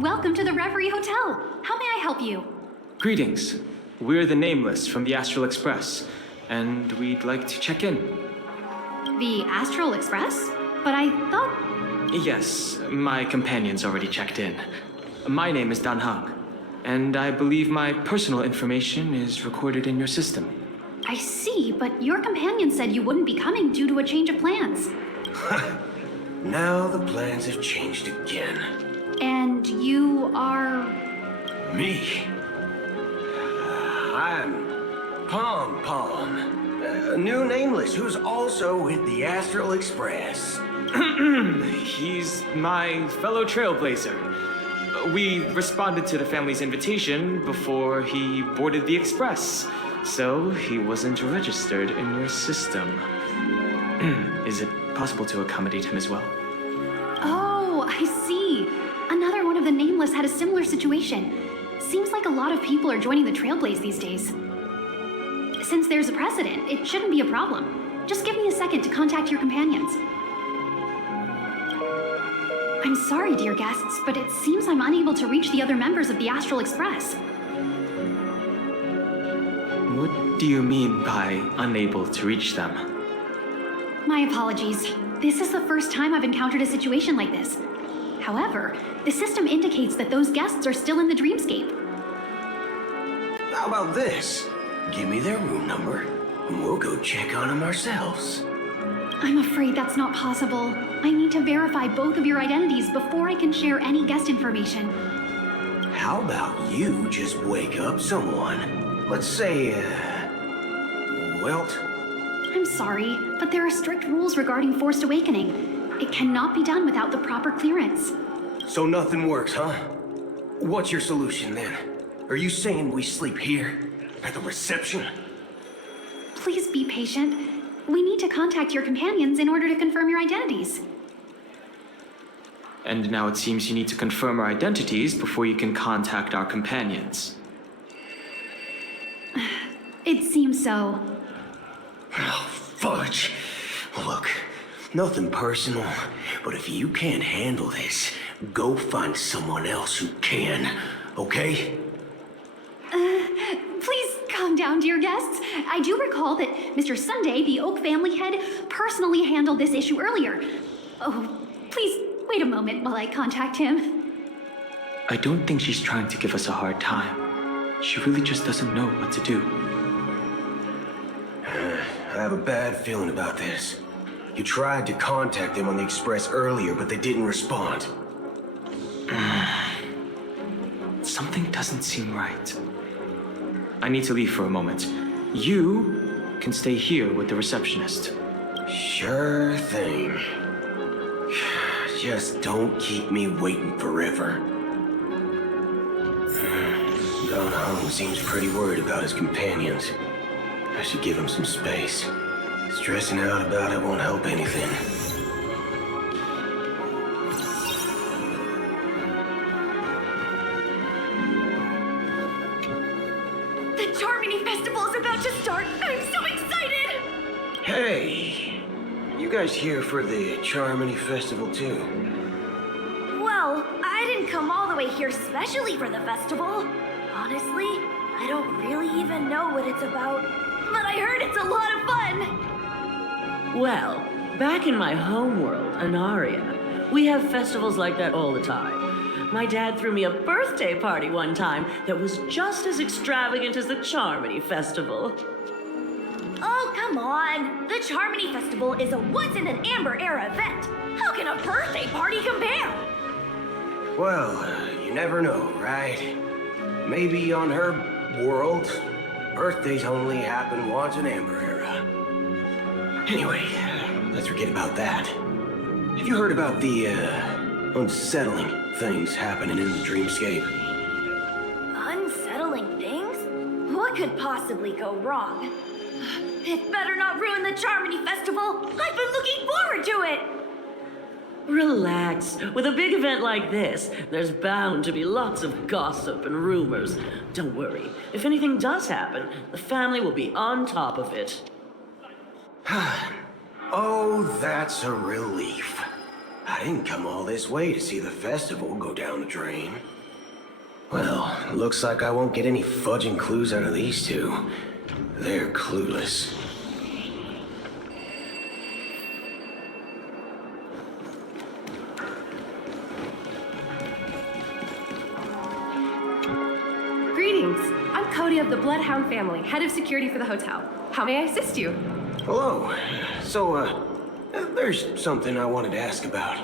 Welcome to the Reverie Hotel. How may I help you? Greetings. We're the Nameless from the Astral Express, and we'd like to check in. The Astral Express? But I thought... Yes, my companion's already checked in. My name is Dan Heng, and I believe my personal information is recorded in your system. I see, but your companion said you wouldn't be coming due to a change of plans. Now the plans have changed again. And you are... Me? I'm Pom Pom, a new Nameless who's also with the Astral Express. He's my fellow Trailblazer. We responded to the family's invitation before he boarded the Express, so he wasn't registered in your system. Is it possible to accommodate him as well? Oh, I see. Another one of the Nameless had a similar situation. Seems like a lot of people are joining the Trailblaze these days. Since there's a precedent, it shouldn't be a problem. Just give me a second to contact your companions. I'm sorry, dear guests, but it seems I'm unable to reach the other members of the Astral Express. What do you mean by unable to reach them? My apologies. This is the first time I've encountered a situation like this. However, the system indicates that those guests are still in the dreamscape. How about this? Give me their room number, and we'll go check on them ourselves. I'm afraid that's not possible. I need to verify both of your identities before I can share any guest information. How about you just wake up someone? Let's say, Welt? I'm sorry, but there are strict rules regarding forced awakening. It cannot be done without the proper clearance. So nothing works, huh? What's your solution then? Are you saying we sleep here? At the reception? Please be patient. We need to contact your companions in order to confirm your identities. And now it seems you need to confirm our identities before you can contact our companions. It seems so. Oh, fudge. Look, nothing personal, but if you can't handle this, go find someone else who can, okay? Please calm down, dear guests. I do recall that Mr. Sunday, the Oak family head, personally handled this issue earlier. Oh, please wait a moment while I contact him. I don't think she's trying to give us a hard time. She really just doesn't know what to do. I have a bad feeling about this. You tried to contact them on the Express earlier, but they didn't respond. Something doesn't seem right. I need to leave for a moment. You can stay here with the receptionist. Sure thing. Just don't keep me waiting forever. Don Hung seems pretty worried about his companions. I should give him some space. Stressing out about it won't help anything. The Charmony Festival is about to start. I'm so excited! Hey, you guys here for the Charmony Festival too? Well, I didn't come all the way here specially for the festival. Honestly, I don't really even know what it's about. But I heard it's a lot of fun! Well, back in my homeworld, Anaria, we have festivals like that all the time. My dad threw me a birthday party one time that was just as extravagant as the Charmony Festival. Oh, come on! The Charmony Festival is a once-in-an-amber era event. How can a birthday party compare? Well, you never know, right? Maybe on her world, birthdays only happen once in Amber Era. Anyway, let's forget about that. Have you heard about the, unsettling things happening in the dreamscape? Unsettling things? What could possibly go wrong? It better not ruin the Charmony Festival! I've been looking forward to it! Relax. With a big event like this, there's bound to be lots of gossip and rumors. Don't worry. If anything does happen, the family will be on top of it. Oh, that's a relief. I didn't come all this way to see the festival go down the drain. Well, looks like I won't get any fudging clues out of these two. They're clueless. Greetings. I'm Cody of the Bloodhound family, head of security for the hotel. How may I assist you? Hello. So, there's something I wanted to ask about.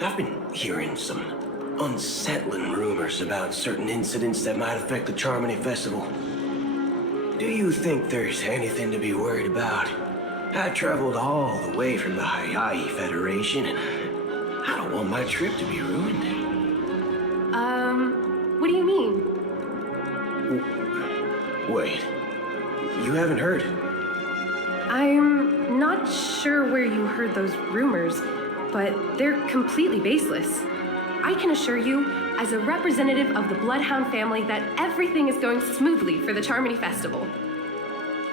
I've been hearing some unsettling rumors about certain incidents that might affect the Charmony Festival. Do you think there's anything to be worried about? I traveled all the way from the Hayahi Federation, and I don't want my trip to be ruined. What do you mean? Wait, you haven't heard? I'm not sure where you heard those rumors, but they're completely baseless. I can assure you, as a representative of the Bloodhound family, that everything is going smoothly for the Charmony Festival.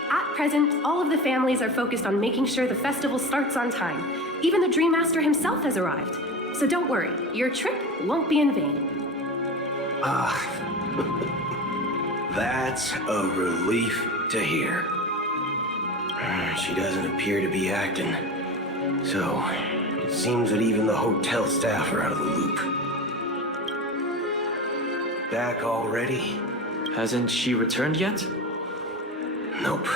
At present, all of the families are focused on making sure the festival starts on time. Even the Dream Master himself has arrived. So don't worry, your trip won't be in vain. That's a relief to hear. She doesn't appear to be acting. So, it seems that even the hotel staff are out of the loop. Back already? Hasn't she returned yet? Nope.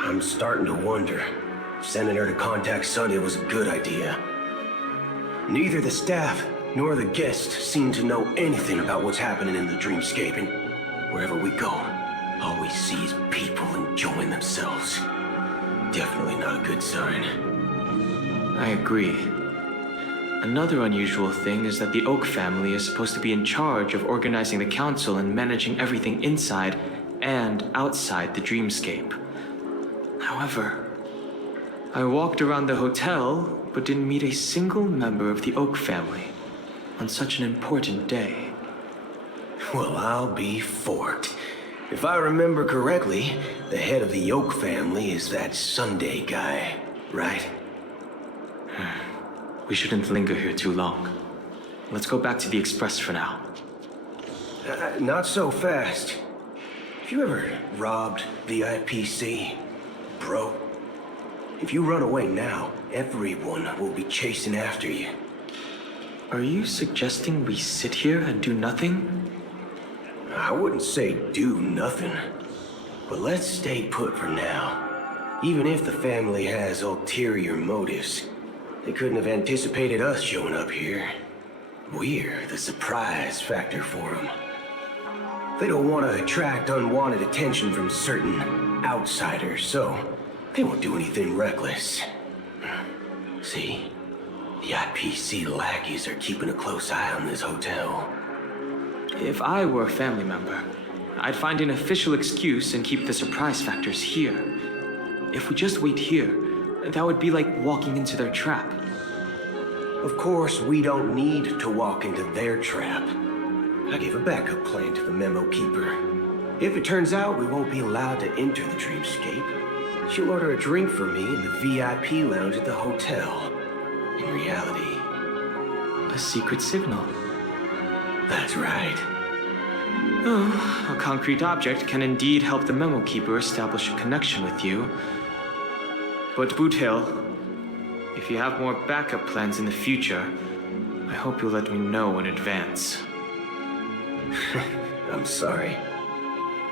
I'm starting to wonder if sending her to contact Sunday was a good idea. Neither the staff nor the guests seem to know anything about what's happening in the dreamscape, and wherever we go, all we see is people enjoying themselves. Definitely not a good sign. I agree. Another unusual thing is that the Oak family is supposed to be in charge of organizing the council and managing everything inside and outside the dreamscape. However, I walked around the hotel but didn't meet a single member of the Oak family on such an important day. Well, I'll be forked. If I remember correctly, the head of the Oak family is that Sunday guy, right? We shouldn't linger here too long. Let's go back to the Express for now. Not so fast. Have you ever robbed the IPC, bro? If you run away now, everyone will be chasing after you. Are you suggesting we sit here and do nothing? I wouldn't say do nothing, but let's stay put for now. Even if the family has ulterior motives, they couldn't have anticipated us showing up here. We're the surprise factor for them. They don't want to attract unwanted attention from certain outsiders, so they won't do anything reckless. See, the IPC lackeys are keeping a close eye on this hotel. If I were a family member, I'd find an official excuse and keep the surprise factors here. If we just wait here, that would be like walking into their trap. Of course, we don't need to walk into their trap. I gave a backup plan to the memo keeper. If it turns out we won't be allowed to enter the dreamscape, she'll order a drink for me in the VIP lounge at the hotel. In reality, A secret signal. that's right. Oh, a concrete object can indeed help the memo keeper establish a connection with you. But Boothill, if you have more backup plans in the future, I hope you'll let me know in advance. I'm sorry,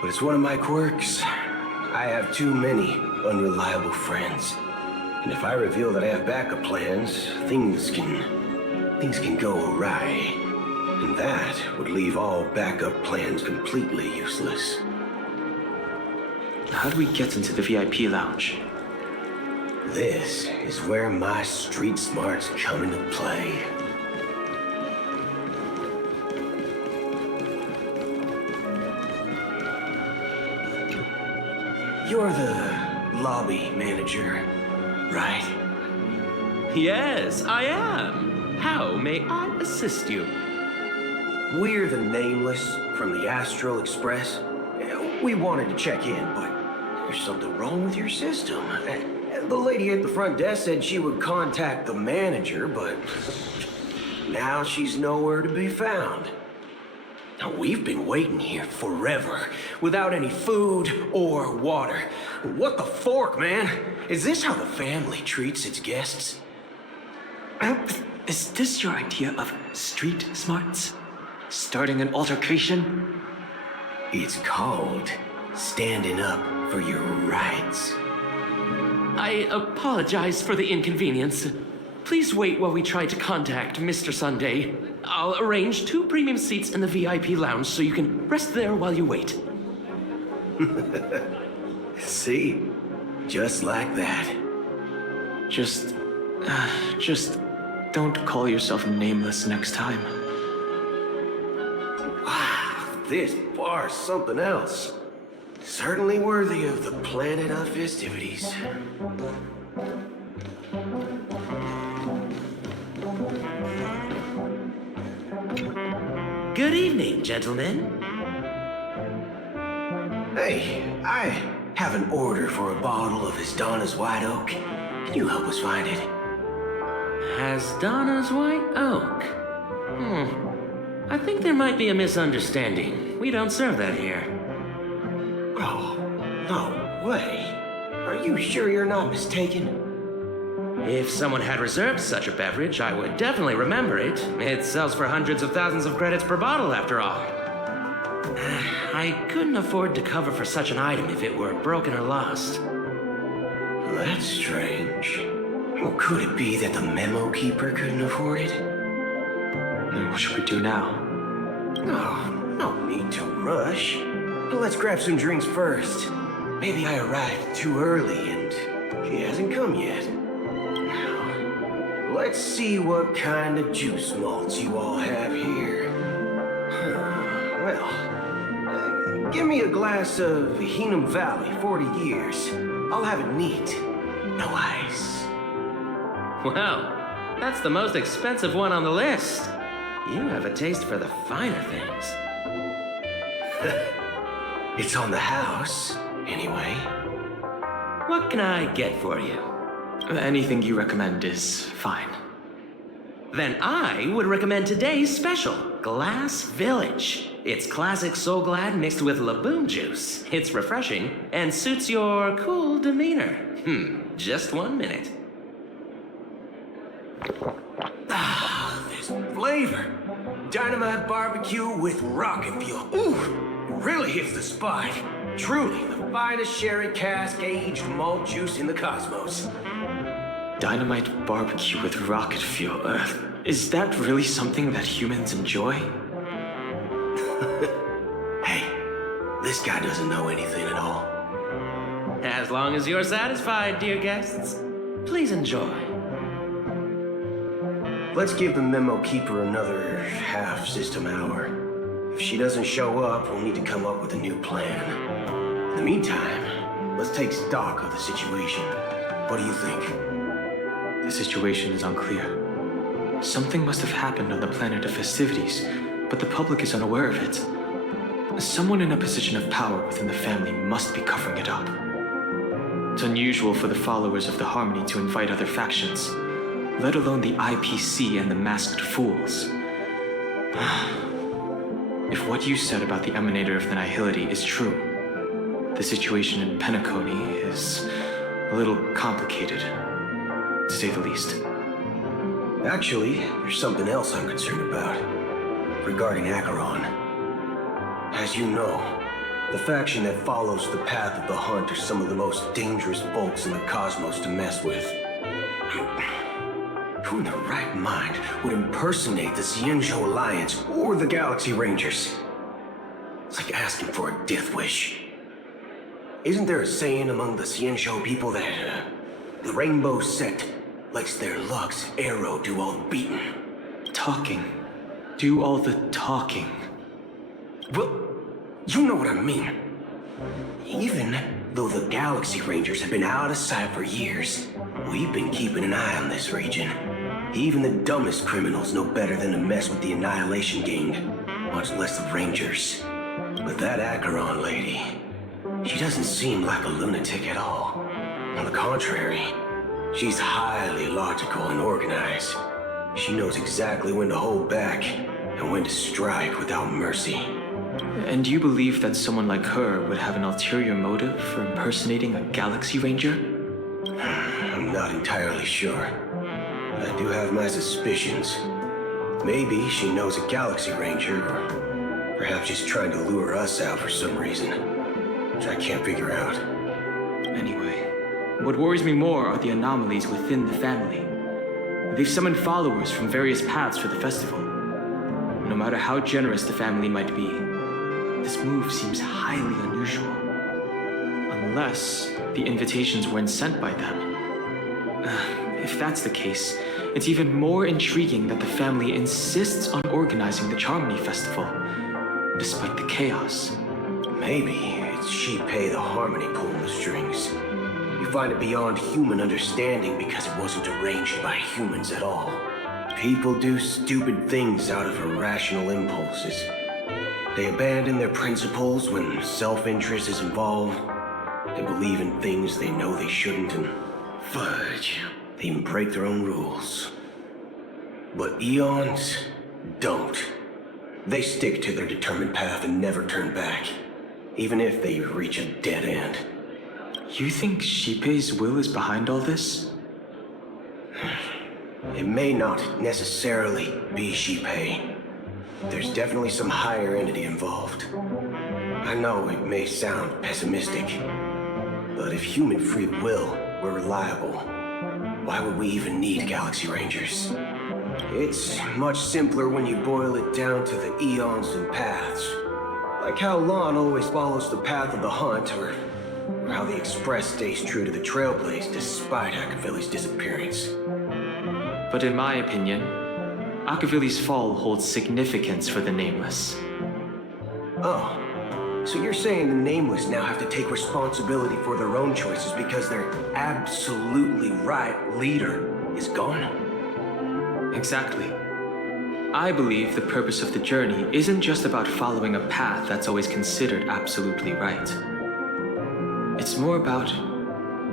but it's one of my quirks. I have too many unreliable friends. And if I reveal that I have backup plans, things can go awry. And that would leave all backup plans completely useless. How do we get into the VIP lounge? This is where my street smarts come into play. You're the lobby manager, right? Yes, I am. How may I assist you? We're the Nameless from the Astral Express. We wanted to check in, but there's something wrong with your system. The lady at the front desk said she would contact the manager, but now she's nowhere to be found. Now, we've been waiting here forever, without any food or water. What the fork, man? Is this how the family treats its guests? Is this your idea of street smarts? Starting an altercation? It's called standing up for your rights. I apologize for the inconvenience. Please wait while we try to contact Mr. Sunday. I'll arrange 2 premium seats in the VIP lounge so you can rest there while you wait. See? Just like that. Just don't call yourself nameless next time. Wow, this bar's something else. Certainly worthy of the planet of festivities. Good evening, gentlemen. Hey, I have an order for a bottle of Donna's White Oak. Can you help us find it? Donna's White Oak. I think there might be a misunderstanding. We don't serve that here. Oh, no way. Are you sure you're not mistaken? If someone had reserved such a beverage, I would definitely remember it. It sells for hundreds of thousands of credits per bottle, after all. I couldn't afford to cover for such an item if it were broken or lost. That's strange. Well, could it be that the memo keeper couldn't afford it? Then what should we do now? Oh, no need to rush. But let's grab some drinks first. Maybe I arrived too early and she hasn't come yet. Now, let's see what kind of juice malts you all have here. Well, give me a glass of Heenum Valley, 40 years. I'll have it neat. No ice. Well, that's the most expensive one on the list. You have a taste for the finer things. It's on the house, anyway. What can I get for you? Anything you recommend is fine. Then I would recommend today's special, Glass Village. It's classic Soul Glad mixed with Laboon juice. It's refreshing and suits your cool demeanor. Just 1 minute. Ah, this flavor. Dynamite barbecue with rocket fuel. Ooh, really hits the spot. Truly the finest sherry cask aged malt juice in the cosmos. Dynamite barbecue with rocket fuel. Is that really something that humans enjoy? Hey, this guy doesn't know anything at all. As long as you're satisfied, dear guests, please enjoy. Let's give the memo keeper another half-system hour. If she doesn't show up, we'll need to come up with a new plan. In the meantime, let's take stock of the situation. What do you think? The situation is unclear. Something must have happened on the planet of festivities, but the public is unaware of it. Someone in a position of power within the family must be covering it up. It's unusual for the followers of the Harmony to invite other factions, let alone the IPC and the Masked Fools. If what you said about the Emanator of the Nihility is true, the situation in Penacony is a little complicated, to say the least. Actually, there's something else I'm concerned about. Regarding Acheron. As you know, the faction that follows the path of the Hunt are some of the most dangerous folks in the cosmos to mess with. Who in their right mind would impersonate the Xianzhou Alliance or the Galaxy Rangers? It's like asking for a death wish. Isn't there a saying among the Xianzhou people that the Rainbow Sect lets their Lux Arrow do all the beating? Talking. Do all the talking. Well, you know what I mean. Even though the Galaxy Rangers have been out of sight for years, we've been keeping an eye on this region. Even the dumbest criminals know better than to mess with the Annihilation Gang, much less the Rangers. But that Acheron lady, she doesn't seem like a lunatic at all. On the contrary, she's highly logical and organized. She knows exactly when to hold back and when to strike without mercy. And you believe that someone like her would have an ulterior motive for impersonating a Galaxy Ranger? I'm not entirely sure, but I do have my suspicions. Maybe she knows a Galaxy Ranger, or perhaps she's trying to lure us out for some reason, which I can't figure out. Anyway, what worries me more are the anomalies within the family. They've summoned followers from various paths for the festival. No matter how generous the family might be, this move seems highly unusual. Unless the invitations weren't sent by them. If that's the case, it's even more intriguing that the family insists on organizing the Charmony Festival, despite the chaos. Maybe it's Shipei the Harmony pulling the strings. You find it beyond human understanding because it wasn't arranged by humans at all. People do stupid things out of irrational impulses. They abandon their principles when self-interest is involved. They believe in things they know they shouldn't, and fudge, they even break their own rules. But Eons don't. They stick to their determined path and never turn back, even if they reach a dead end. You think Shipei's will is behind all this? It may not necessarily be Shipei. There's definitely some higher entity involved. I know it may sound pessimistic, but if human free will were reliable, why would we even need Galaxy Rangers? It's much simpler when you boil it down to the eons and paths. Like how Lon always follows the path of the hunt, or how the Express stays true to the Trailblaze despite Akavilli's disappearance. But in my opinion, Akavilli's fall holds significance for the Nameless. Oh, so you're saying the Nameless now have to take responsibility for their own choices because their absolutely right leader is gone? Exactly. I believe the purpose of the journey isn't just about following a path that's always considered absolutely right. It's more about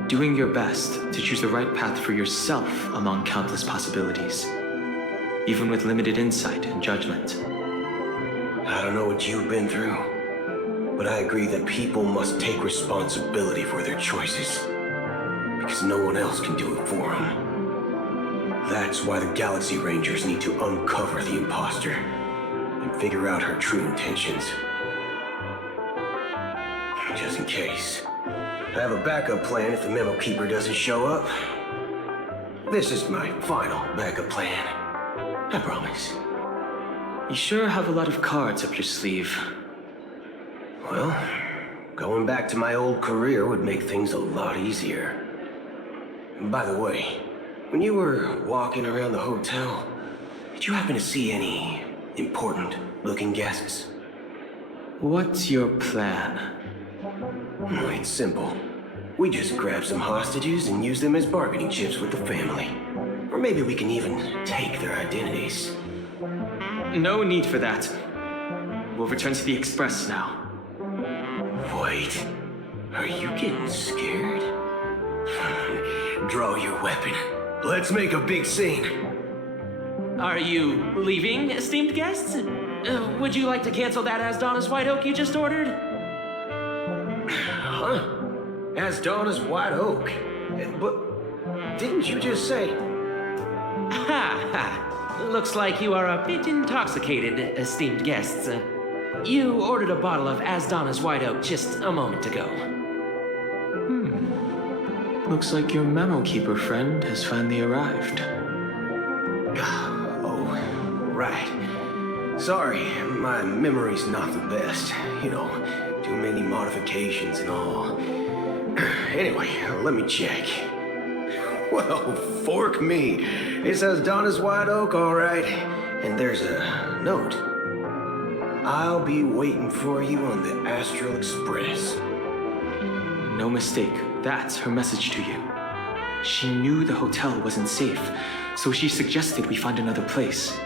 doing your best to choose the right path for yourself among countless possibilities, even with limited insight and judgment. I don't know what you've been through, but I agree that people must take responsibility for their choices, because no one else can do it for them. That's why the Galaxy Rangers need to uncover the imposter and figure out her true intentions. Just in case. I have a backup plan if the Memo Keeper doesn't show up. This is my final backup plan. I promise. You sure have a lot of cards up your sleeve. Well, going back to my old career would make things a lot easier. By the way, when you were walking around the hotel, did you happen to see any important-looking guests? What's your plan? It's simple. We just grab some hostages and use them as bargaining chips with the family. Or maybe we can even take their identities. No need for that. We'll return to the Express now. Wait, are you getting scared? Draw your weapon. Let's make a big scene. Are you leaving, esteemed guests? Would you like to cancel that Asdonis White Oak you just ordered? Huh? Asdonis White Oak? But didn't you just say... Ha ha! Looks like you are a bit intoxicated, esteemed guests. You ordered a bottle of Asdonis White Oak just a moment ago. Looks like your Memo Keeper friend has finally arrived. Oh, right. Sorry, my memory's not the best. You know, too many modifications and all. Anyway, let me check. Well, fork me. It says Donna's White Oak, all right. And there's a note. I'll be waiting for you on the Astral Express. No mistake, that's her message to you. She knew the hotel wasn't safe, so she suggested we find another place.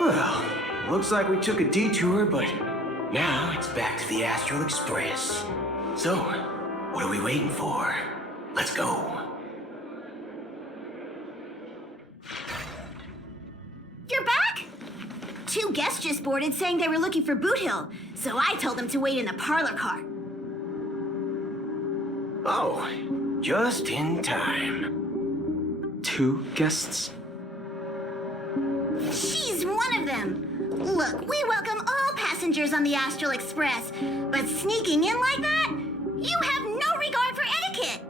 Well, looks like we took a detour, but now it's back to the Astral Express. So, what are we waiting for? Let's go. You're back? 2 guests just boarded saying they were looking for Boothill, so I told them to wait in the parlor car. Oh, just in time. 2 guests? She's one of them. Look, we welcome all passengers on the Astral Express, but sneaking in like that? You have no regard for etiquette.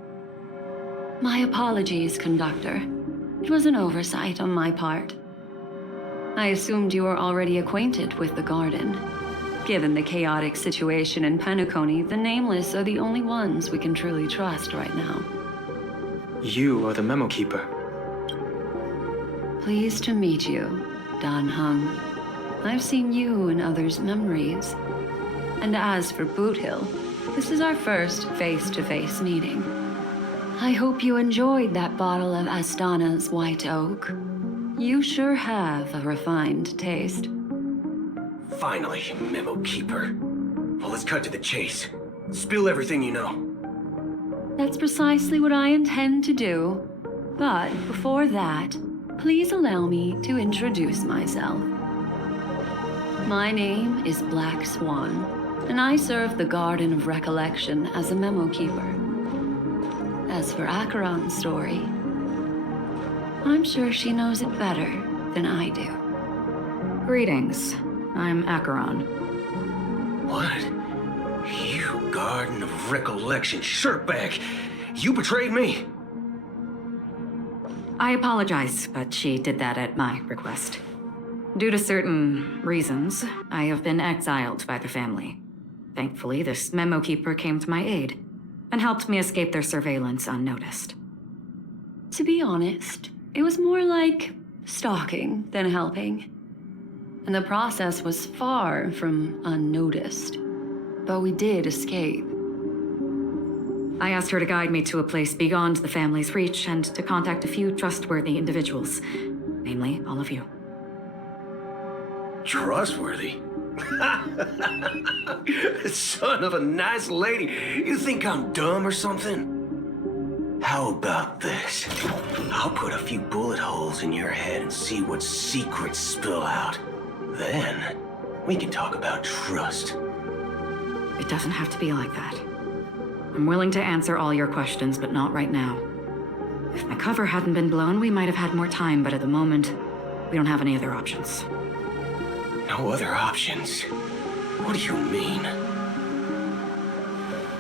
My apologies, conductor. It was an oversight on my part. I assumed you were already acquainted with the garden. Given the chaotic situation in Penacony, the Nameless are the only ones we can truly trust right now. You are the memo keeper. Pleased to meet you, Dan Heng. I've seen you in others' memories. And as for Boothill, this is our first face-to-face meeting. I hope you enjoyed that bottle of Astana's White Oak. You sure have a refined taste. Finally, memo keeper. Well, let's cut to the chase. Spill everything you know. That's precisely what I intend to do. But before that, please allow me to introduce myself. My name is Black Swan, and I serve the Garden of Recollection as a memo keeper. As for Acheron's story, I'm sure she knows it better than I do. Greetings. I'm Acheron. What? You Garden of Recollection shirtbag! You betrayed me! I apologize, but she did that at my request. Due to certain reasons, I have been exiled by the family. Thankfully, this memo keeper came to my aid and helped me escape their surveillance unnoticed. To be honest, it was more like stalking than helping. And the process was far from unnoticed. But we did escape. I asked her to guide me to a place beyond the family's reach and to contact a few trustworthy individuals, namely all of you. Trustworthy? Son of a nice lady. You think I'm dumb or something? How about this? I'll put a few bullet holes in your head and see what secrets spill out. Then, we can talk about trust. It doesn't have to be like that. I'm willing to answer all your questions, but not right now. If my cover hadn't been blown, we might have had more time, but at the moment, we don't have any other options. No other options? What do you mean?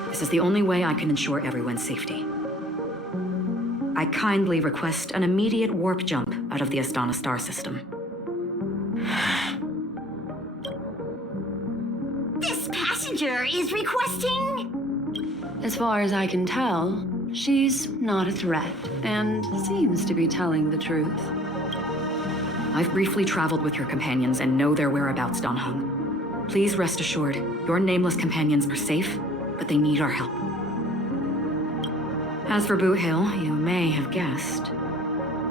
This is the only way I can ensure everyone's safety. I kindly request an immediate warp jump out of the Astana star system. This passenger is requesting... As far as I can tell, she's not a threat and seems to be telling the truth. I've briefly traveled with your companions and know their whereabouts, Dan Heng. Please rest assured, your nameless companions are safe, but they need our help. As for Boothill, you may have guessed.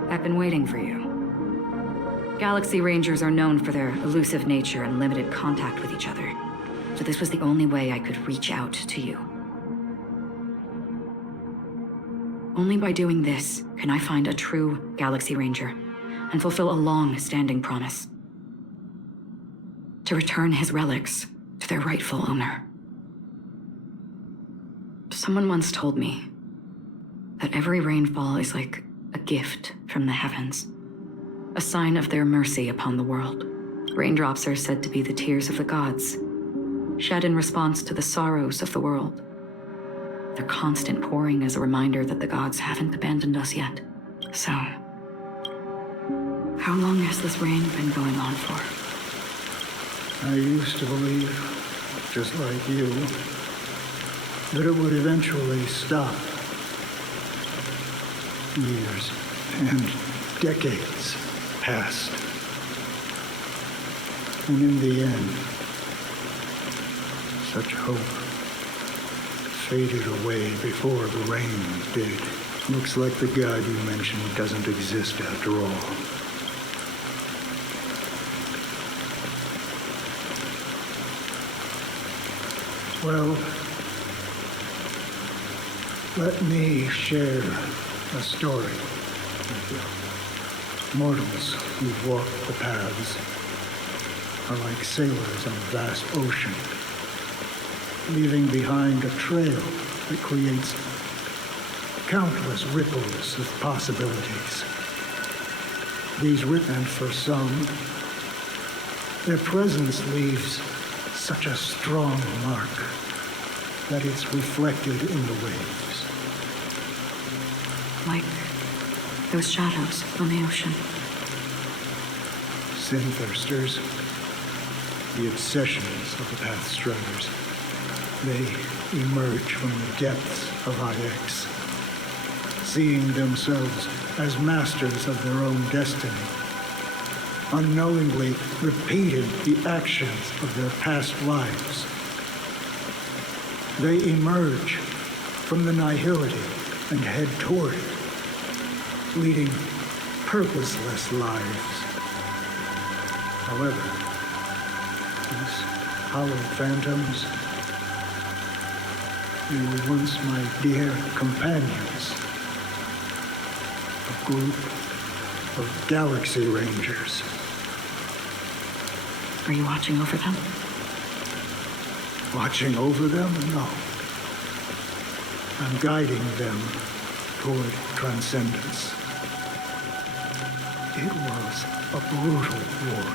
I've been waiting for you. Galaxy Rangers are known for their elusive nature and limited contact with each other, so this was the only way I could reach out to you. Only by doing this can I find a true Galaxy Ranger and fulfill a long-standing promise. To return his relics to their rightful owner. Someone once told me that every rainfall is like a gift from the heavens, a sign of their mercy upon the world. Raindrops are said to be the tears of the gods, shed in response to the sorrows of the world. Their constant pouring is a reminder that the gods haven't abandoned us yet. So, how long has this rain been going on for? I used to believe, just like you, that it would eventually stop. Years and decades passed. And in the end, such hope faded away before the rain did. Looks like the god you mentioned doesn't exist after all. Well, Let me share a story with you. Mortals who walk the paths are like sailors on a vast ocean, leaving behind a trail that creates countless ripples of possibilities. These and for some, their presence leaves such a strong mark that it's reflected in the waves. Like those shadows on the ocean. Sin-thirsters, the obsessions of the Pathstriders, they emerge from the depths of IX, seeing themselves as masters of their own destiny, unknowingly repeating the actions of their past lives. They emerge from the nihility and head toward it, leading purposeless lives. However, these hallowed phantoms, they were once my dear companions, a group of Galaxy Rangers. Are you watching over them? Watching over them? No. I'm guiding them toward transcendence. It was a brutal war.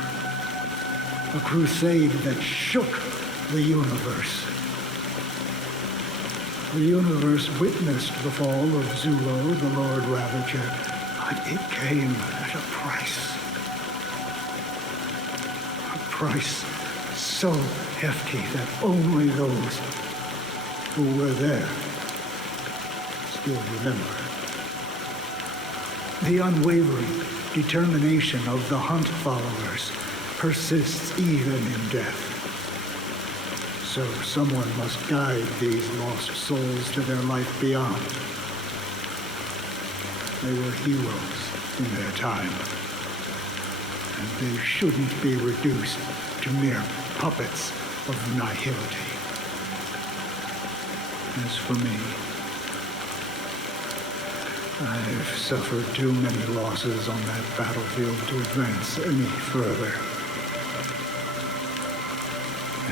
A crusade that shook the universe. The universe witnessed the fall of Zulo, the Lord Ravager, but it came at a price. A price so hefty that only those who were there still remember. The unwavering determination of the Hunt followers persists even in death. So someone must guide these lost souls to their life beyond. They were heroes in their time, and they shouldn't be reduced to mere puppets of nihility. As for me, I've suffered too many losses on that battlefield to advance any further.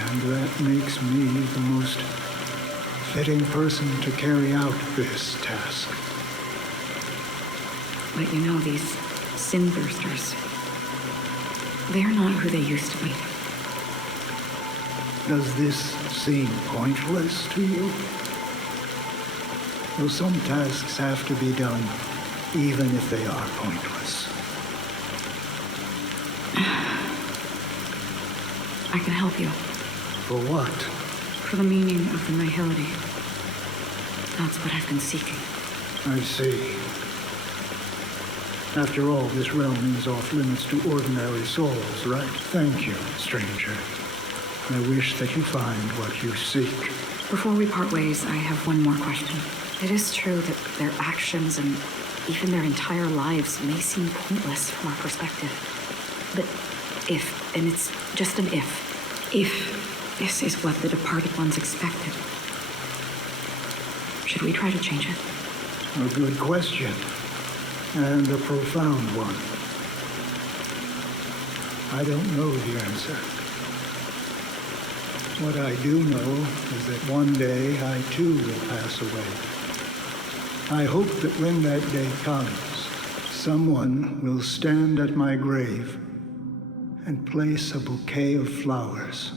And that makes me the most fitting person to carry out this task. But you know, these Sin-thirsters, they're not who they used to be. Does this seem pointless to you? Well, some tasks have to be done, even if they are pointless. I can help you. For what? For the meaning of the nihility. That's what I've been seeking. I see. After all, this realm is off limits to ordinary souls, right? Thank you, stranger. I wish that you find what you seek. Before we part ways, I have one more question. It is true that their actions and even their entire lives may seem pointless from our perspective. But if, and it's just an if this is what the departed ones expected, should we try to change it? A good question, and a profound one. I don't know the answer. What I do know is that one day I too will pass away. I hope that when that day comes, someone will stand at my grave and place a bouquet of flowers